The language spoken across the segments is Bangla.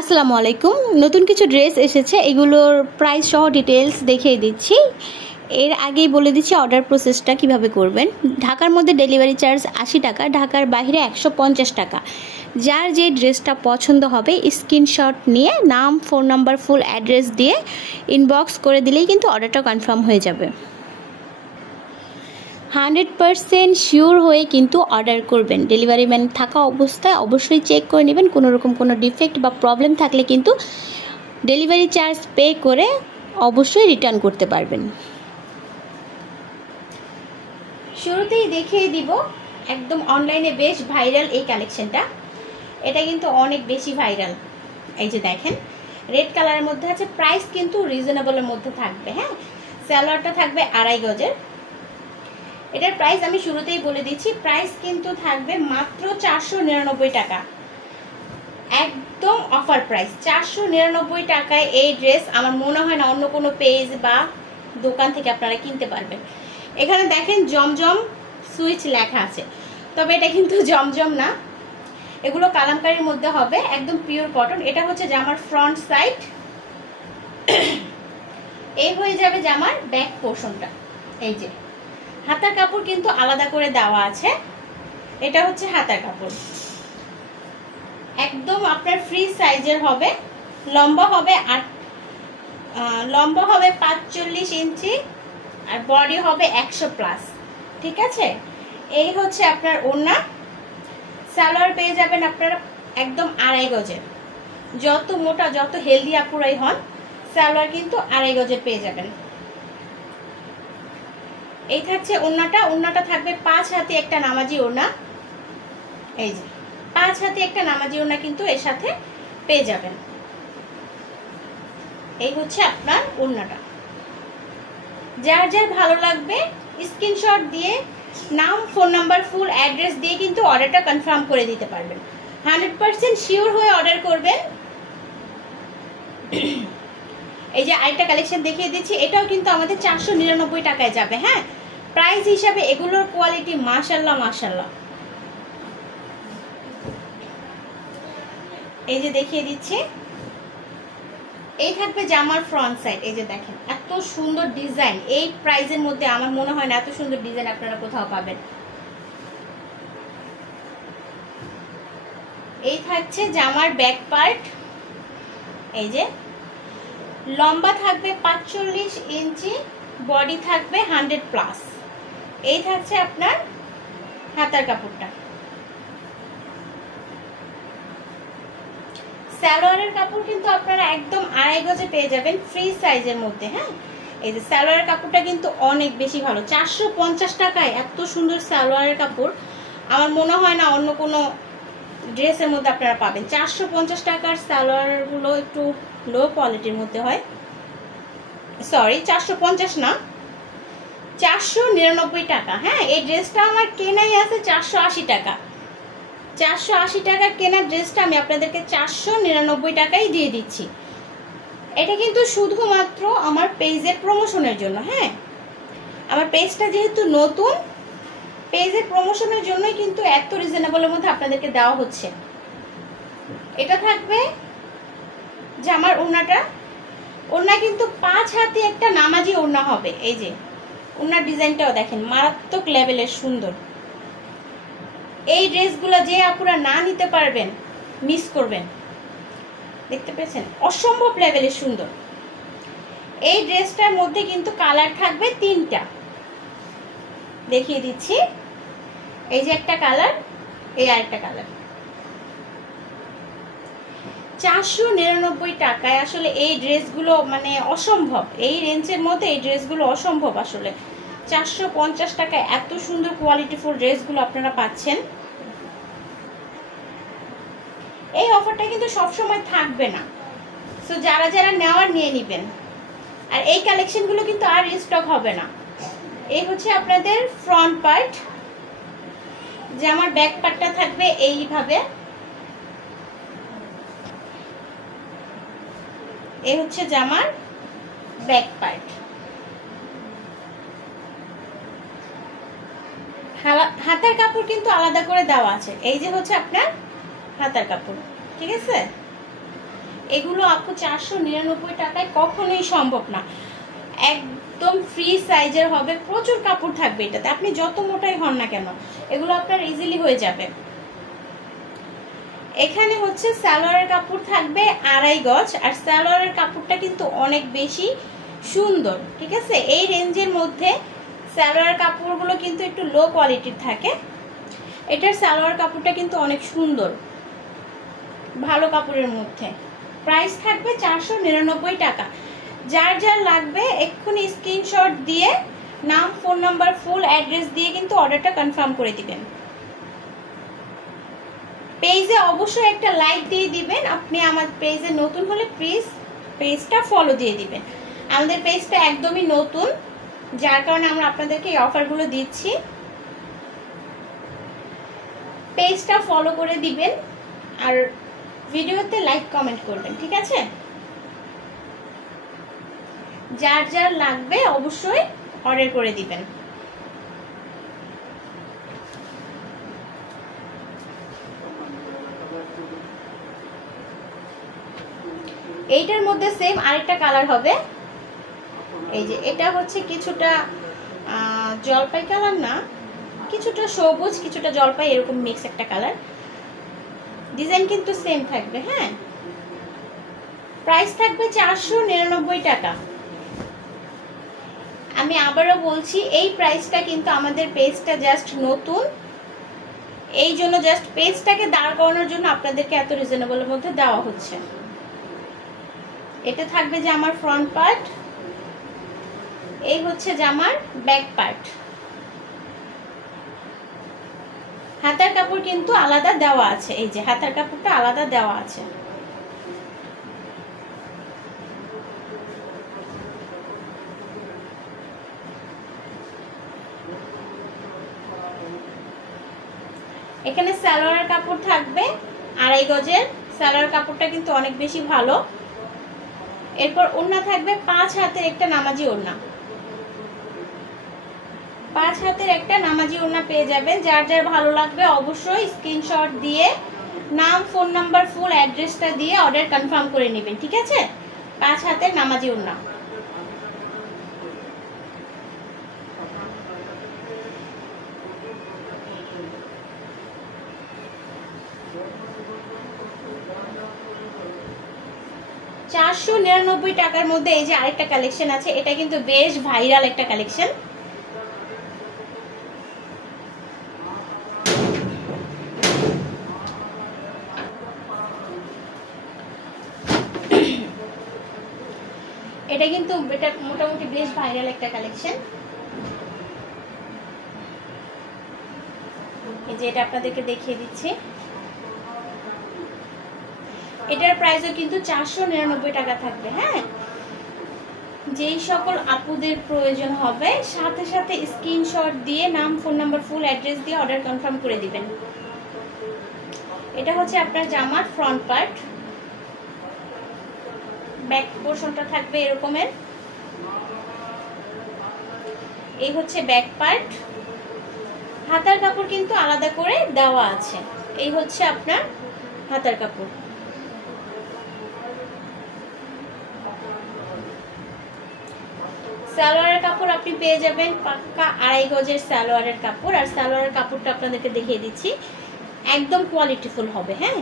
আসসালামু আলাইকুম। নতুন কিছু ড্রেস এসেছে, এগুলোর প্রাইস সহ ডিটেলস দেখিয়ে দিচ্ছি। এর আগেই বলে দিচ্ছি অর্ডার প্রসেসটা কিভাবে করবেন। ঢাকার মধ্যে ডেলিভারি চার্জ 80 টাকা, ঢাকার বাইরে 150 টাকা। যার যে ড্রেসটা পছন্দ হবে স্ক্রিনশট নিয়ে নাম, ফোন নাম্বার, ফুল অ্যাড্রেস দিয়ে ইনবক্স করে দিলেই কিন্তু অর্ডারটা কনফার্ম হয়ে যাবে। 100% শিওর হয়ে কিন্তু অর্ডার করবেন। ডেলিভারি ম্যান থাকা অবস্থায় অবশ্যই চেক করে নেবেন। কোনো রকম কোনো ডিফেক্ট বা প্রবলেম থাকলে কিন্তু ডেলিভারি চার্জ পে করে অবশ্যই রিটার্ন করতে পারবেন। শুরুতেই দেখিয়ে দিব একদম অনলাইনে বেশ ভাইরাল এই কালেকশনটা। এটা কিন্তু অনেক বেশি ভাইরাল। এই যে দেখেন, রেড কালারের মধ্যে আছে। প্রাইস কিন্তু রিজনেবলের মধ্যে থাকবে। হ্যাঁ, সালোয়ারটা থাকবে 2.5 গজের। এটার প্রাইস আমি শুরুতেই বলে দিচ্ছি, প্রাইস কিন্তু থাকবে মাত্র 499 টাকা। একদম অফার প্রাইস 499 টাকায় এই ড্রেস আমার মনে হয় না অন্য কোনো পেজ বা দোকান থেকে আপনারা কিনতে পারবেন। এখানে দেখেন জমজম সুইচ লেখা আছে, তবে এটা কিন্তু জমজম না, এগুলো কালামকারীর মধ্যে হবে, একদম পিওর কটন। এটা হচ্ছে জামার ফ্রন্ট সাইড। এই হয়ে যাবে জামার ব্যাক পোর্শনটা। এই যে হাতার কাপড় কিন্তু আলাদা করে দেওয়া আছে। এটা হচ্ছে হাতার কাপড়, একদম আপনার ফ্রি সাইজের হবে। লম্বা হবে 45 ইঞ্চি আর বডি হবে 100+। ঠিক আছে, এই হচ্ছে আপনার ওড়না। সালোয়ার পেয়ে যাবেন আপনারা একদম 2.5 গজের। যত মোটা যত হেলদি আপুরাই হন, সালোয়ার কিন্তু 2.5 গজের পেয়ে যাবেন। এই থাকছে ওড়নাটা। ওড়নাটা থাকবে 5 হাতি একটা নামাজি ওড়না। এই যে 5 হাতি একটা নামাজি ওড়না কিন্তু এর সাথে পেয়ে যাবেন। এই হচ্ছে আপনার ওড়নাটা। যার যার ভালো লাগবে স্ক্রিনশট দিয়ে নাম, ফোন নাম্বার, ফুল অ্যাড্রেস দিয়ে কিন্তু অর্ডারটা কনফার্ম করে দিতে পারবেন। 100% শিওর হয়ে অর্ডার করবেন। এই যে আরেকটা কালেকশন দেখিয়ে দিচ্ছি, এটাও কিন্তু আমাদের 499 টাকায় যাবে। হ্যাঁ, প্রাইস হিসাবে এগুলোর কোয়ালিটি মাশাআল্লাহ মাশাআল্লাহ। এই যে দেখিয়ে দিচ্ছি, এই থাকবে জামার ফ্রন্ট সাইড। এই যে দেখেন এত সুন্দর ডিজাইন, এই প্রাইসের মধ্যে আমার মনে হয় না এত সুন্দর ডিজাইন আপনারা কোথাও পাবেন। এই থাকছে জামার ব্যাক পার্ট। এই যে লম্বা থাকবে 45 ইঞ্চি, বডি থাকবে 100+। এই থাকছে আপনার হাতার কাপড়টা। সালোয়ারের কাপড় কিন্তু আপনারা একদম 2.5 গজে পেয়ে যাবেন, ফ্রি সাইজের মধ্যে। হ্যাঁ, এই যে সালোয়ারের কাপড়টা কিন্তু অনেক বেশি ভালো। 450 টাকায় এত সুন্দর সালোয়ারের কাপড় আমার মনে হয় না অন্য কোনো ড্রেসের মধ্যে আপনারা পাবেন। 450 টাকার সালোয়ারগুলো একটু লো কোয়ালিটির মধ্যে হয়। সরি, 450 না, 499 টাকা। হ্যাঁ, এই ড্রেসটা আমার কেনাই আছে 480 টাকা। 480 টাকার কেনা ড্রেসটা আমি আপনাদেরকে 499 টাকায় দিয়ে দিচ্ছি। এটা কিন্তু শুধুমাত্র আমার পেজের প্রমোশনের জন্য। হ্যাঁ, আমার পেজটা যেহেতু নতুন, পেজের প্রমোশনের জন্যই কিন্তু এত রিজনেবলের মধ্যে আপনাদেরকে দেওয়া হচ্ছে। এটা থাকবে জামার ওড়নাটা। ওড়না কিন্তু 5 হাতি একটা নামাজি ওড়না হবে। এই যে ওড়নার ডিজাইনটাও দেখেন মারাত্মক লেভেলের সুন্দর। এই ড্রেসগুলো যে আপুরা না নিতে পারবেন মিস করবেন। দেখতে পেয়েছেন অসম্ভব লেভেলের সুন্দর। এই ড্রেসটার মধ্যে কিন্তু কালার থাকবে 3টা, দেখিয়ে দিচ্ছি। এই যে একটা কালার, এই আরেকটা কালার। 499 টাকায় আসলে এই ড্রেসগুলো মানে অসম্ভব। এই রেঞ্জের মধ্যে এই ড্রেসগুলো অসম্ভব আসলে। 450 টাকায় এত সুন্দর কোয়ালিটিফুল ড্রেসগুলো আপনারা পাচ্ছেন। এই অফারটা কিন্তু সবসময় থাকবে না, সো যারা যারা নেওয়ার নিয়ে নেবেন। আর এই কালেকশনগুলো কিন্তু আর রিস্টক হবে না। এই হচ্ছে আপনাদের ফ্রন্ট পার্ট। জামার ব্যাক পার্টটা থাকবে এইভাবে। এই হচ্ছে জামার ব্যাক পার্ট। হাতার কাপড় কিন্তু আলাদা করে দেওয়া আছে। এই যে হচ্ছে আপনার হাতার কাপড়। ঠিক আছে, এগুলো আপু 499 টাকায় কখনোই সম্ভব না। একদম ফ্রি সাইজের হবে, প্রচুর কাপড় থাকবে এটাতে, আপনি যত মোটাই হন না কেন এগুলো আপনার ইজিলি হয়ে যাবে। এখানে হচ্ছে সালোয়ারের কাপড় থাকবে 2.5 গজ, আর সালোয়ারের কাপড়টা কিন্তু অনেক বেশি সুন্দর, ঠিক আছে। এই রেঞ্জের মধ্যে সালোয়ার কাপড়গুলো কিন্তু একটু লো কোয়ালিটির থাকে, এটার সালোয়ার কাপড়টা কিন্তু অনেক সুন্দর, ভালো কাপড়ের মধ্যে। প্রাইস থাকবে 499 টাকা। যার যার লাগবে এক্ষুনি স্ক্রিনশট দিয়ে নাম, ফোন নাম্বার, ফুল অ্যাড্রেস দিয়ে কিন্তু অর্ডারটা কনফার্ম করে দিবেন। পেজে অবশ্যই একটা লাইক দিয়ে দিবেন। আপনি আমার পেজে নতুন হলে প্লিজ পেজটা ফলো দিয়ে দিবেন। আমাদের পেজটা একদমই নতুন, যার কারণে আমরা আপনাদেরকে এই অফারগুলো দিচ্ছি। পেজটা ফলো করে দিবেন আর ভিডিওতে লাইক কমেন্ট করবেন, ঠিক আছে। যার যার লাগবে অবশ্যই অর্ডার করে দিবেন। এইটার মধ্যে সেম আরেকটা কালার হবে, এই যে এটা হচ্ছে কিছুটা জলপাই কালার না, কিছুটা সবুজ কিছুটা জলপাই, এরকম মিক্স একটা কালার। ডিজাইন কিন্তু সেম থাকবে, হ্যাঁ। প্রাইস থাকবে 499 টাকা। আমি আবারও বলছি, এই প্রাইসটা কিন্তু আমাদের পেজটা জাস্ট নতুন, এই জন্য জাস্ট পেজটাকে দাঁড় করানোর জন্য আপনাদেরকে এত রিজনেবলের মধ্যে দেওয়া হচ্ছে। এটা থাকবে জামার ফ্রন্ট পার্ট, এই হচ্ছে জামার ব্যাক পার্ট। হাতার কাপড় কিন্তু আলাদা দেওয়া আছে, এই যে হাতার কাপড়টা আলাদা দেওয়া আছে। এখানে সালোয়ারের কাপড় থাকবে 2.5 গজের, সালোয়ার কাপড়টা কিন্তু অনেক বেশি ভালো। এরপর ওড়না থাকবে 5 হাতের একটা নামাজি ওড়না, 5 হাতের একটা নামাজি ওড়না পেয়ে যাবেন। যার যার ভালো লাগবে অবশ্যই স্ক্রিনশট দিয়ে নাম, ফোন নাম্বার, ফুল অ্যাড্রেসটা দিয়ে অর্ডার কনফার্ম করে নেবেন, ঠিক আছে। 5 হাতের নামাজি ওড়না। $499 টাকার মধ্যে এই যে আরেকটা কালেকশন আছে, এটা কিন্তু বেশ ভাইরাল একটা কালেকশন। এটা কিন্তু এটা মোটামুটি বেশ ভাইরাল একটা কালেকশন। এই যে এটা আপনাদেরকে দেখিয়ে দিচ্ছি, এটার প্রাইসও কিন্তু 499 টাকা থাকবে, হ্যাঁ। যেই সকল আপুদের প্রয়োজন হবে সাথে সাথে স্ক্রিনশট দিয়ে নাম, ফোন নাম্বার, ফুল অ্যাড্রেস দিয়ে অর্ডার কনফার্ম করে দিবেন। এটা হচ্ছে আপনার জামার ফ্রন্ট পার্ট, ব্যাক পোরশনটা থাকবে এরকমের। এই হচ্ছে ব্যাক পার্ট, হাতার কাপড় কিন্তু আলাদা করে দেওয়া আছে। এই হচ্ছে আপনার হাতার কাপড়। সালোয়ারের কাপড় আপনি পেয়ে যাবেন পাক্কা 2.5 গজের সালোয়ারের কাপড়, আর সালোয়ারের কাপড়টা আপনাদেরকে দেখিয়ে দিচ্ছি, একদম কোয়ালিটিফুল হবে, হ্যাঁ।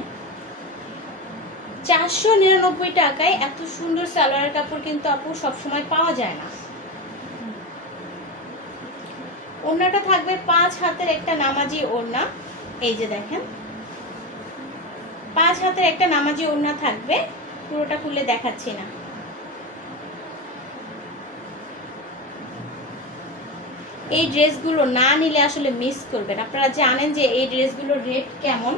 499 টাকায় এত সুন্দর সালোয়ারের কাপড় কিন্তু আপু সবসময় পাওয়া যায় না। ওড়নাটা থাকবে 5 হাতের একটা নামাজি ওড়না, এই যে দেখেন 5 হাতের একটা নামাজি ওড়না থাকবে, পুরোটা খুলে দেখাচ্ছি না। এই ড্রেসগুলো না নিলে আসলে মিস করবেন, আপনারা জানেন যে এই ড্রেসগুলোর রেট কেমন।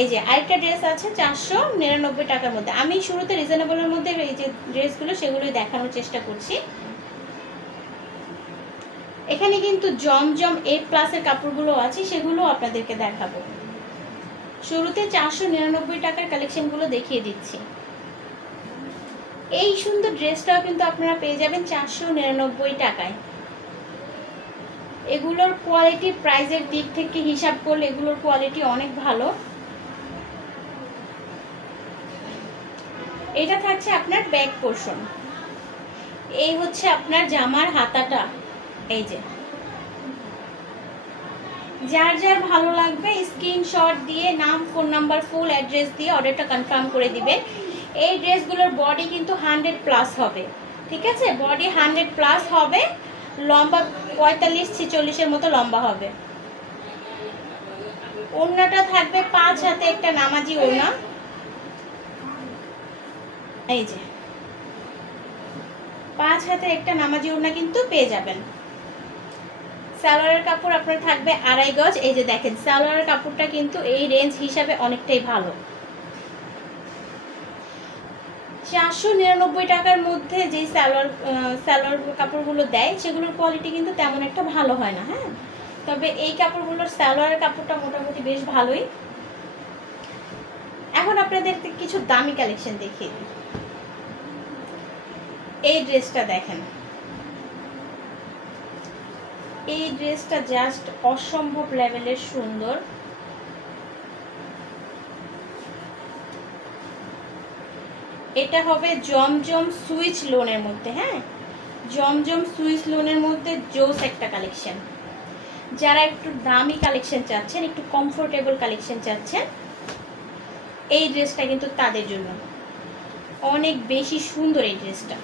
এই যে আরেকটা ড্রেস আছে 499 টাকার মধ্যে, আমি শুরুতে রিজনেবলের মধ্যে এই যে ড্রেসগুলো সেগুলোই দেখানোর চেষ্টা করছি। এখানে কিন্তু জমজম A+ এর কাপড়গুলো আছে, সেগুলো আপনাদেরকে দেখাবো। শুরুতে 499 টাকার কালেকশনগুলো দেখিয়ে দিচ্ছি। এই সুন্দর ড্রেসটাও কিন্তু আপনারা পেয়ে যাবেন 499 টাকায়। এগুলোর কোয়ালিটি প্রাইসের দিক থেকে হিসাব করলে এগুলোর কোয়ালিটি অনেক ভালো। এটা থাকছে আপনার ব্যাক পোর্শন। এই হচ্ছে আপনার জামার হাতাটা। এই যে যার যার ভালো লাগবে স্ক্রিনশট দিয়ে নাম, ফোন নাম্বার, ফুল অ্যাড্রেস দিয়ে অর্ডারটা কনফার্ম করে দিবেন। এই ড্রেসগুলোর বডি কিন্তু 100+ হবে, ঠিক আছে? বডি 100+ হবে, লম্বা 45-46 মতো লম্বা হবে। ওড়নাটা থাকবে 5 হাতে একটা নামাজি ওড়না। এই যে 5 হাতে একটা নামাজি ওড়না কিন্তু পেয়ে যাবেন। সালোয়ারের কাপড় আপনার থাকবে 2.5 গজ। এই যে দেখেন সালোয়ারের কাপড়টা কিন্তু এই রেঞ্জ হিসাবে অনেকটাই ভালো। 499 টাকার মধ্যে যে সালোয়ার কাপড়গুলো দেয় সেগুলোর কোয়ালিটি কিন্তু তেমন একটা ভালো হয় না, হ্যাঁ। তবে এই কাপড়গুলোর সালোয়ারের কাপড়টা মোটামুটি বেশ ভালোই। এখন আপনাদেরকে কিছু দামি কালেকশন দেখিয়ে দিই। এই ড্রেসটা দেখেন, এই ড্রেসটা জাস্ট অসম্ভব লেভেলের সুন্দর। এটা হবে জমজম সুইচ লোনের মধ্যে, হ্যাঁ, জমজম সুইচ লোনের মধ্যে জোস একটা কালেকশন। যারা একটু দামি কালেকশন চাচ্ছেন, একটু কমফোর্টেবল কালেকশন চাচ্ছেন, এই ড্রেসটা কিন্তু তাদের জন্য অনেক বেশি সুন্দর। এই ড্রেসটা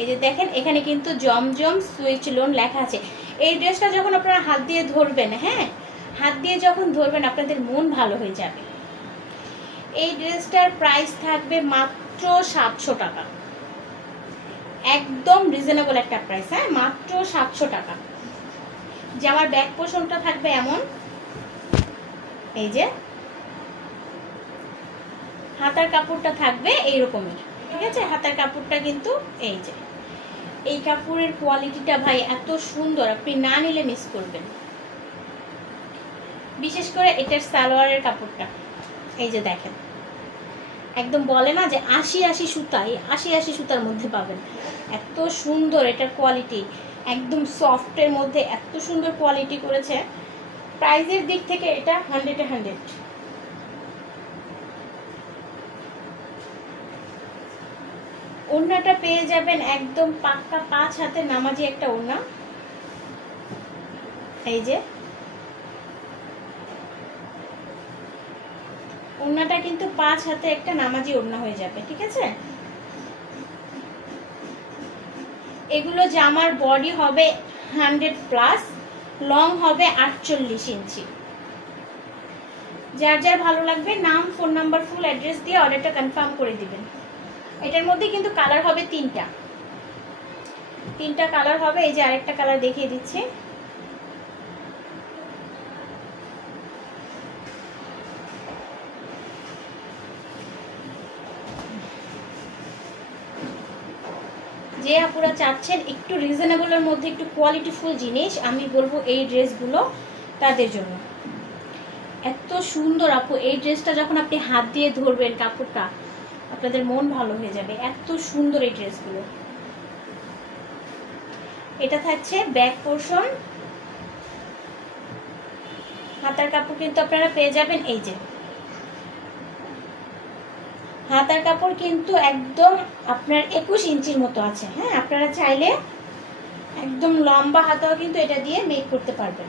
এই যে দেখেন এখানে কিন্তু জমজম সুইচ লোন লেখা আছে। এই ড্রেসটা যখন আপনারা হাত দিয়ে ধরবেন, হ্যাঁ, হাত দিয়ে যখন ধরবেন আপনাদের মন ভালো হয়ে যাবে। এই ড্রেসটার প্রাইস থাকবে মাত্র 700 টাকা, একদম রিজনেবল একটা প্রাইস, হ্যাঁ, মাত্র 700 টাকা। জামার ব্যাক পোর্শনটা থাকবে এমন, এই যে হাতার কাপড়টা থাকবে এই রকমের, ঠিক আছে? হাতার কাপড়টা কিন্তু এই যে, এই কাপড়ের কোয়ালিটিটা ভাই এত সুন্দর, আপনি না নিলে মিস করবেন। বিশেষ করে এটার সালোয়ারের কাপড়টা এই যে দেখেন, একদম বলে না যে 80 সুতা, এই 80 সুতার মধ্যে পাবেন। এত সুন্দর এটার কোয়ালিটি, একদম সফটের মধ্যে এত সুন্দর কোয়ালিটি করেছে। প্রাইসের দিক থেকে এটা 100-এ 100। ওড়নাটা পেয়ে যাবেন একদম পাক্কা 5 হাতে নামাজি একটা ওড়না। এই যে ওড়নাটা কিন্তু 5 হাতে একটা নামাজি ওড়না হয়ে যাবে, ঠিক আছে? এগুলো জামার বডি হবে 100+, লং হবে 48 ইঞ্চি। যার যার ভালো লাগবে নাম, ফোন নাম্বার, ফুল অ্যাড্রেস দিয়ে অর্ডারটা কনফার্ম করে দিবেন। এটার মধ্যে কিন্তু কালার হবে তিনটা কালার হবে। এই যে আরেকটা কালার দেখিয়ে দিচ্ছি। যে আপুরা চাচ্ছেন একটু রিজনেবলের মধ্যে একটু কোয়ালিটিফুল জিনিস, আমি বলবো এই ড্রেসগুলো তাদের জন্য। এত সুন্দর আপু, এই ড্রেসটা যখন আপনি হাত দিয়ে ধরবেন কাপড়টা আপনাদের মন ভালো হয়ে যাবে, এত সুন্দর এই ড্রেসগুলো। এটা থাকছে ব্যাক পোর্শন। হাতার কাপড় কিন্তু আপনারা পেয়ে যাবেন এই যে, হাতার কাপড় কিন্তু একদম আপনার 21 ইঞ্চির মতো আছে, হ্যাঁ। আপনারা চাইলে একদম লম্বা হাতাও কিন্তু এটা দিয়ে মেক করতে পারবেন।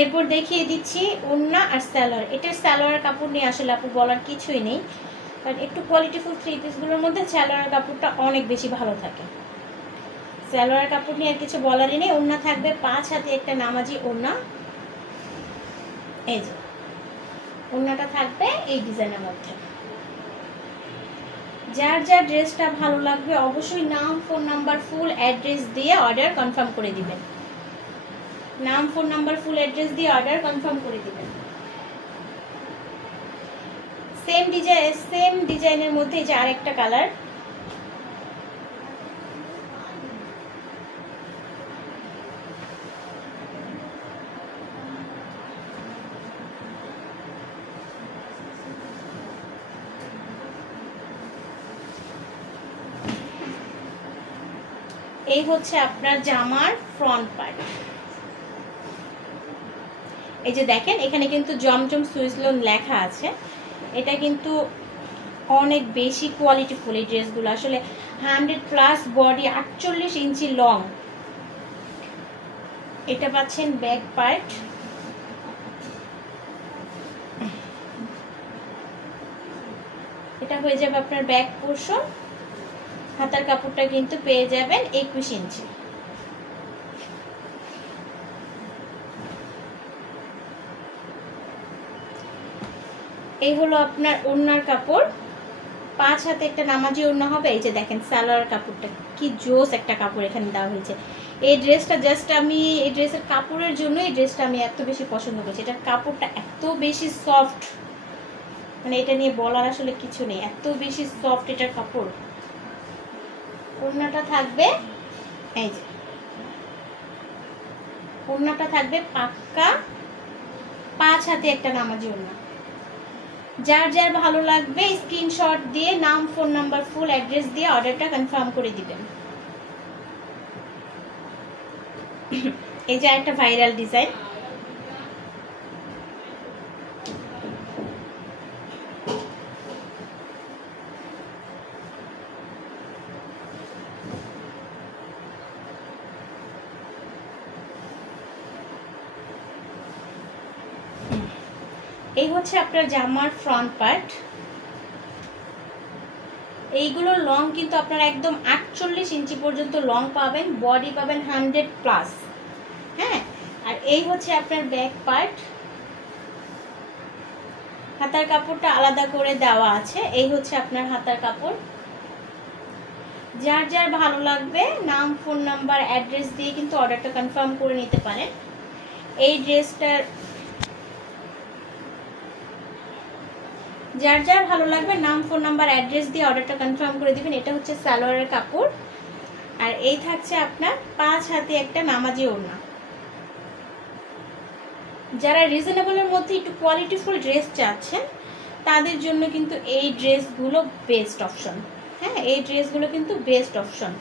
এরপর দেখিয়ে দিচ্ছি ওড়না আর সালোয়ার। এটার সালোয়ার কাপড় নিয়ে আসলে আপু বলার কিছুই নেই, কারণ একটু কোয়ালিটিফুল 3 পিসগুলোর মধ্যে সালোয়ার কাপড়টা অনেক বেশি ভালো থাকে। সালোয়ার কাপড় নিয়ে আর কিছু বলারই নেই। ওড়না থাকবে 5 হাতে একটা নামাজি ওড়না। এই যে ওড়নাটা থাকবে এই ডিজাইনের মধ্যে। যার যার ড্রেসটা ভালো লাগবে অবশ্যই নাম, ফোন নাম্বার, ফুল অ্যাড্রেস দিয়ে অর্ডার কনফার্ম করে দিবেন। নাম, ফোন নাম্বার, ফুল অ্যাড্রেস দিয়ে অর্ডার কনফার্ম করে দিবেন। সেম ডিজাইনের মধ্যে এই যে আরেকটা কালার। এই হচ্ছে আপনার জামার ফ্রন্ট পার্ট। এই যে দেখেন এখানে কিন্তু জমজম সুইস লোন লেখা আছে। এটা কিন্তু অনেক বেশি কোয়ালিটিফুল এই ড্রেসগুলো, আসলে 100+ বডি, 48 ইঞ্চি লং। এটা পাচ্ছেন ব্যাক পার্ট, এটা হয়ে যাবে আপনার ব্যাক পোর্শন। হাতার কাপড়টা কিন্তু পেয়ে যাবেন 21 ইঞ্চি। এই হলো আপনার ওড়নার কাপড়, 5 হাতে একটা নামাজি ওড়না হবে। এই যে দেখেন সালোয়ার কাপড়টা কি জোস একটা কাপড় এখানে দেওয়া হয়েছে। এই ড্রেসটা জাস্ট আমি এই ড্রেসের কাপড়ের জন্য এই ড্রেসটা আমি এত বেশি পছন্দ করছি। এটার কাপড়টা এত বেশি সফট, মানে এটা নিয়ে বলার আসলে কিছু নেই, এত বেশি সফট এটার কাপড়। ওড়নাটা থাকবে এই যে, ওড়নাটা থাকবে পাক্কা 5 হাতে একটা নামাজি ওড়না। যার যার ভালো লাগবে স্ক্রিনশট দিয়ে নাম, ফোন নাম্বার, ফুল অ্যাড্রেস দিয়ে অর্ডারটা কনফার্ম করে দিবেন। এই যে একটা ভাইরাল ডিজাইন, এই হচ্ছে আপনার জামার ফ্রন্ট পার্ট। এইগুলো লং কিন্তু আপনারা একদম 48 ইঞ্চি পর্যন্ত লং পাবেন, বডি পাবেন 100+। হ্যাঁ, আর এই হচ্ছে আপনার ব্যাক পার্ট, হাতার কাপড়টা আলাদা করে দেওয়া আছে। এই হচ্ছে আপনার হাতার কাপড়। যার যার ভালো লাগবে নাম, ফোন নাম্বার, অ্যাড্রেস দিয়ে কিন্তু অর্ডারটা কনফার্ম করে নিতে পারেন। এই ড্রেসটার যার যার ভালো লাগবে নাম, ফোন নাম্বার, অ্যাড্রেস দিয়ে অর্ডারটা কনফার্ম করে দিবেন। এটা হচ্ছে সালোয়ারের কাপড়, আর এই থাকছে আপনার 5 হাতে একটা নামাজি ওড়না। যারা রিজনেবলের মধ্যে একটু কোয়ালিটিফুল ড্রেস চাচ্ছেন তাদের জন্য কিন্তু এই ড্রেসগুলো বেস্ট অপশন। হ্যাঁ, এই ড্রেসগুলো কিন্তু বেস্ট অপশন।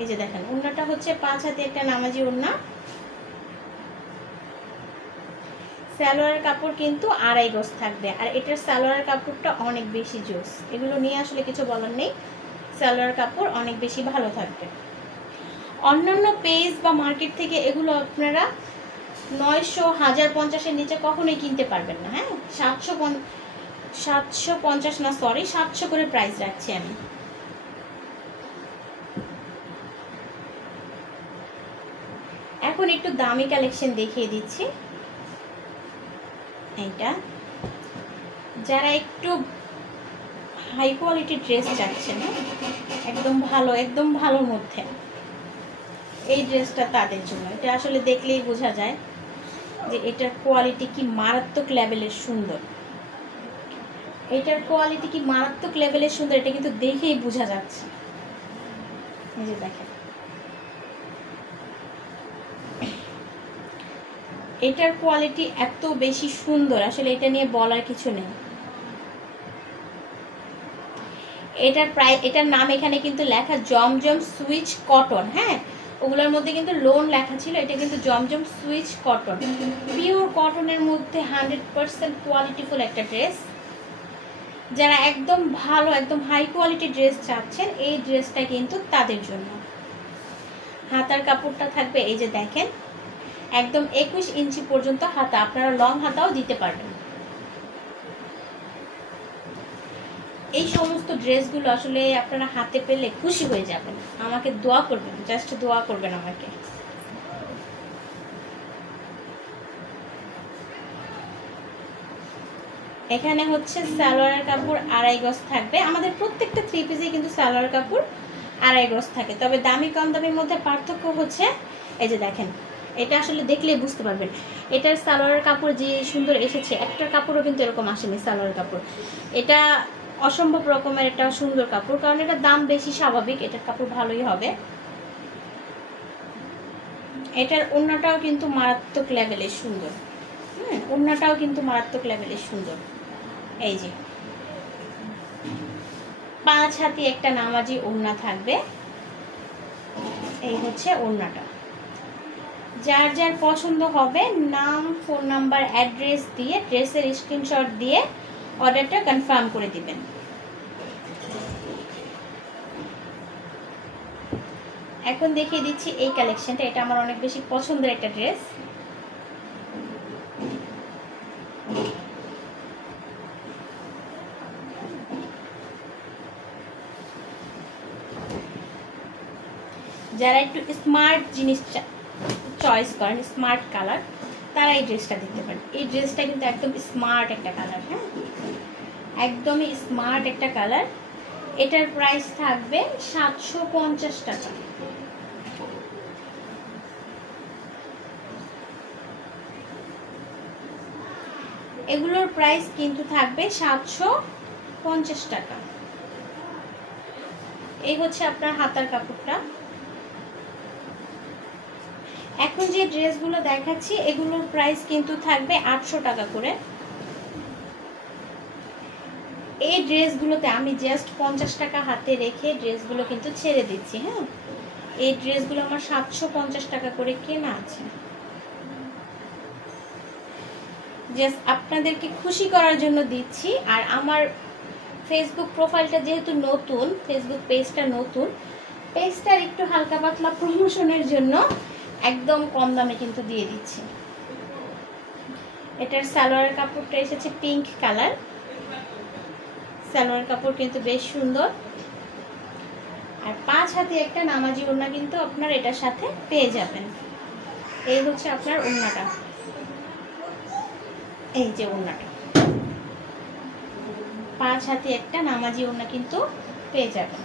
এই যে দেখেন ওড়নাটা হচ্ছে 5 হাতে একটা নামাজি ওড়না। সালোয়ারের কাপড় কিন্তু 2.5 গজ থাকবে, আর এটার সালোয়ারের কাপড়টা অনেক বেশি জোস। এগুলো নিয়ে আসলে কিছু বলার নেই, সালোয়ার কাপড় অনেক বেশি ভালো থাকবে। অন্যান্য পেজ বা মার্কেট থেকে এগুলো আপনারা 900, 1050-এর নিচে কখনোই কিনতে পারবেন না। হ্যাঁ, 750 না, সরি 700 করে প্রাইস রাখছি আমি। এখন একটু দামি কালেকশন দেখিয়ে দিচ্ছি। এইটা যারা একটু হাই কোয়ালিটি ড্রেস চাচ্ছেন, একদম ভালোর মধ্যে, এই ড্রেসটা তাদের জন্য। এটা আসলে দেখলেই বোঝা যায় যে এটার কোয়ালিটি কি মারাত্মক লেভেলের সুন্দর। এটার কোয়ালিটি কি মারাত্মক লেভেলের সুন্দর, এটা কিন্তু দেখেই বোঝা যাচ্ছে। এই যে দেখেন এটার কোয়ালিটি এত বেশি সুন্দর, আসলে এটা নিয়ে বলার কিছু নেই। এটার নাম এখানে কিন্তু লেখা জমজম সুইচ কটন। হ্যাঁ, ওগুলোর মধ্যে কিন্তু লোন লেখা ছিল, এটা কিন্তু জমজম সুইচ কটন, পিওর কটনের মধ্যে 100% কোয়ালিটিফুল একটা ড্রেস। যারা একদম ভালো, একদম হাই কোয়ালিটি ড্রেস চাচ্ছেন এই ড্রেসটা কিন্তু তাদের জন্য। হাতার কাপড়টা থাকবে এই যে দেখেন একদম 21 ইঞ্চি পর্যন্ত হাতা, আপনারা লং হাতাও দিতে পারবেন। এই সমস্ত ড্রেসগুলো আসলে আপনারা হাতে পেলে খুশি হয়ে যাবেন। আমাকে দোয়া করবেন, জাস্ট দোয়া করবেন আমাকে। এখানে হচ্ছে সালোয়ারের কাপড় 2.5 গজ থাকবে। আমাদের প্রত্যেকটা 3 পিসে কিন্তু সালোয়ার কাপড় 2.5 গজ থাকে, তবে দামি কম দামের মধ্যে পার্থক্য হচ্ছে এই যে দেখেন, এটা আসলে দেখলেই বুঝতে পারবেন এটার সালোয়ারের কাপড় যে সুন্দর এসেছে, একটার কাপড়ও কিন্তু এরকম আসেনি সালোয়ারের কাপড়। এটা অসম্ভব রকমের একটা সুন্দর কাপড়, কারণ এটা দাম বেশি, স্বাভাবিক এটার কাপড় ভালোই হবে। এটার ওড়নাটাও কিন্তু মারাত্মক লেভেলের সুন্দর। ওড়নাটাও কিন্তু মারাত্মক লেভেলের সুন্দর। এই যে 5 হাতি একটা নামাজি ওড়না থাকবে। এই হচ্ছে ওড়নাটা। যার যার পছন্দ হবে নাম, ফোন নাম্বার, অ্যাড্রেস দিয়ে ড্রেসের স্ক্রিনশট দিয়ে অর্ডারটা কনফার্ম করে দিবেন। এখন দেখিয়ে দিচ্ছি এই কালেকশনটা। এটা আমার অনেক বেশি পছন্দের একটা ড্রেস। যারা একটু স্মার্ট জিনিস চয়েস করেন, স্মার্ট কালার, তারা এই ড্রেসটা দিতে পারেন। এই ড্রেসটা কিন্তু একদম স্মার্ট একটা কালার, হ্যাঁ, একদমই স্মার্ট একটা কালার। এটার প্রাইস থাকবে 750 টাকা। এগুলোর প্রাইস কিন্তু থাকবে 750 টাকা। এই হচ্ছে আপনার হাতার কাপড়টা। এখন যে ড্রেসগুলো দেখাচ্ছি এগুলোর প্রাইস কিন্তু থাকবে 800 টাকা করে। এই ড্রেসগুলোতে আমি জাস্ট 50 টাকা হাতে রেখে ড্রেসগুলো কিন্তু ছেড়ে দিচ্ছি, হ্যাঁ। এই ড্রেসগুলো আমার 750 টাকা করে কেনা আছে। জাস্ট আপনাদেরকে খুশি করার জন্য দিচ্ছি। আর আমার ফেসবুক প্রোফাইলটা যেহেতু নতুন, ফেসবুক পেজটা নতুন, পেজটার একটু হালকা পাতলা প্রমোশনের জন্য একদম কম দামে কিন্তু দিয়ে দিচ্ছি। এটার সালোয়ারের কাপড়টা এসেছে পিঙ্ক কালার। সালোয়ার কাপড় কিন্তু বেশ সুন্দর। আর 5 হাতে একটা নামাজি ওড়না কিন্তু আপনার এটার সাথে পেয়ে যাবেন। এই হচ্ছে আপনার ওড়নাটা, এই যে ওড়নাটা 5 হাতে একটা নামাজি ওড়না কিন্তু পেয়ে যাবেন।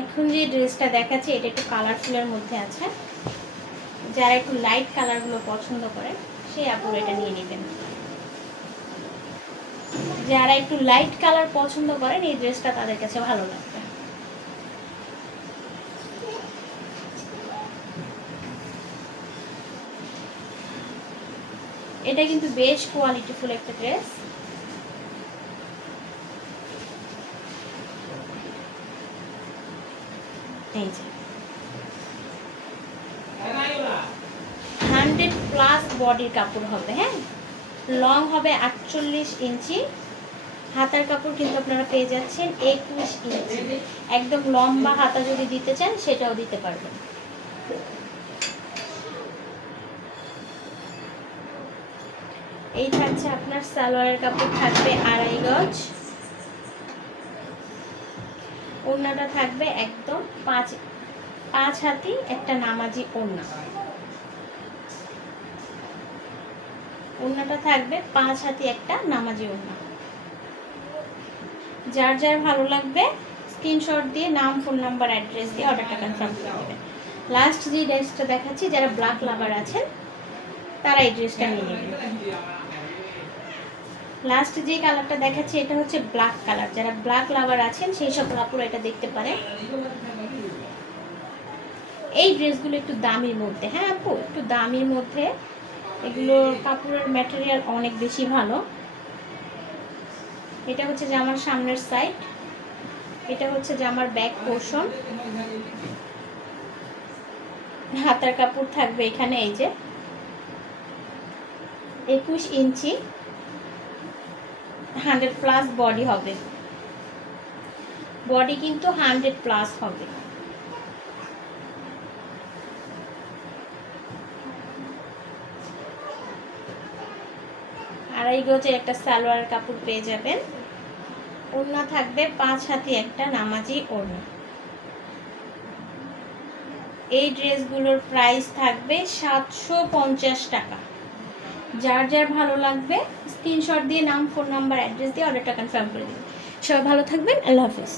এখন যে ড্রেসটা দেখাচ্ছি এটা একটু কালারফুলের মধ্যে আছে। যারা একটু লাইট কালারগুলো পছন্দ করে সেই আপুরা এটা নিয়ে নেবেন। যারা একটু লাইট কালার পছন্দ করেন এই ড্রেসটা তাদের কাছে ভালো লাগবে। এটা কিন্তু বেশ কোয়ালিটিফুল একটা ড্রেস। এই যে 100+ বডির কাপড় হবে, হ্যাঁ, লং হবে 48 ইঞ্চি। হাতার কাপড় কিন্তু আপনারা পেয়ে যাচ্ছেন 21 ইঞ্চি। একদম লম্বা হাতা যদি দিতে চান সেটাও দিতে পারবেন। এই থাকছে আপনার সালোয়ারের কাপড়, থাকবে 2.5 গজ। ওড়নাটা থাকবে একদম 5 হাতি একটা নামাজি ওড়না। ওড়নাটা থাকবে 5 হাতি একটা নামাজি ওড়না। যার যার ভালো লাগবে স্ক্রিনশট দিয়ে নাম, ফোন নাম্বার, অ্যাড্রেস দিয়ে অর্ডারটা কনফার্ম করে দেবেন। লাস্ট যে ড্রেসটা দেখাচ্ছি, যারা ব্ল্যাক লাভার আছেন তারা এই ড্রেসটা নিয়ে নেবেন। লাস্ট যে কালারটা দেখাচ্ছি এটা হচ্ছে ব্ল্যাক কালার। যারা ব্ল্যাক লাভার আছেন সেই সব কাপড় এটা দেখতে পারে। এই ড্রেসগুলো একটু দামির মধ্যে, হ্যাঁ আপু, একটু দামির মধ্যে। এগুলো কাপড়ের ম্যাটেরিয়াল অনেক বেশি ভালো। এটা হচ্ছে জামার সামনের সাইড, এটা হচ্ছে জামার ব্যাক পোর্শন। হাতার কাপড় থাকবে এখানে এই যে 21 ইঞ্চি, 100+ বডি হবে। বডি কিন্তু 100+ হবে। আড়াই গজের একটা সালোয়ার কাপড় পেয়ে যাবেন। ওড়না থাকবে 5 হাতি একটা নামাজি ওড়না। এই ড্রেসগুলোর প্রাইস থাকবে 750 টাকা। যার যার ভালো লাগবে স্ক্রিনশট দিয়ে নাম, ফোন নাম্বার, অ্যাড্রেস দিয়ে অর্ডারটা কনফার্ম করে দিন। সবাই ভালো থাকবেন। আল্লাহ হাফেজ।